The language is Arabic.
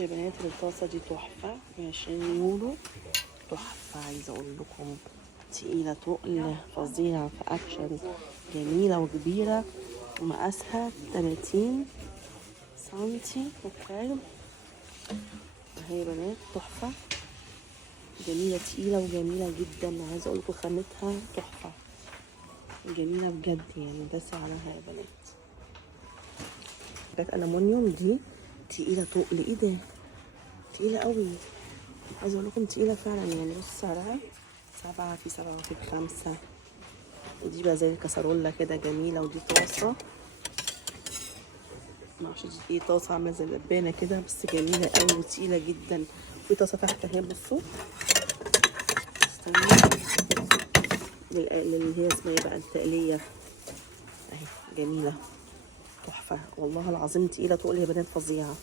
بصوا يا بنات الطاسة دي تحفة ب20 يورو. تحفة، عايزة اقول لكم تقيلة تقل فظيعة في اكشن، جميلة وكبيرة ومقاسها 30 سنتي. اوكي اهي يا بنات تحفة جميلة، تقيلة وجميلة جدا. عايزة اقول لكم خامتها تحفة جميلة بجد يعني، ده سعرها يا بنات. حاجات ألمونيوم دي تقيلة تقل. ايه ده، تقيلة قوي. عايزة اقول لكم تقيلة فعلا يعني. بص سعرها 7 في 7 وفي 5. دي بقى زي الكسرولة كده جميلة. ودي طاسة معرفش دي ايه، طاسة عاملة زي اللبانة كده بس جميلة قوي وتقيلة جدا. في طاسة تحت اهي بصوا، اللي هي اسمها ايه بقى، التقلية اهي جميلة تحفة والله العظيم. تقيلة تقول يا بنات فظيعة.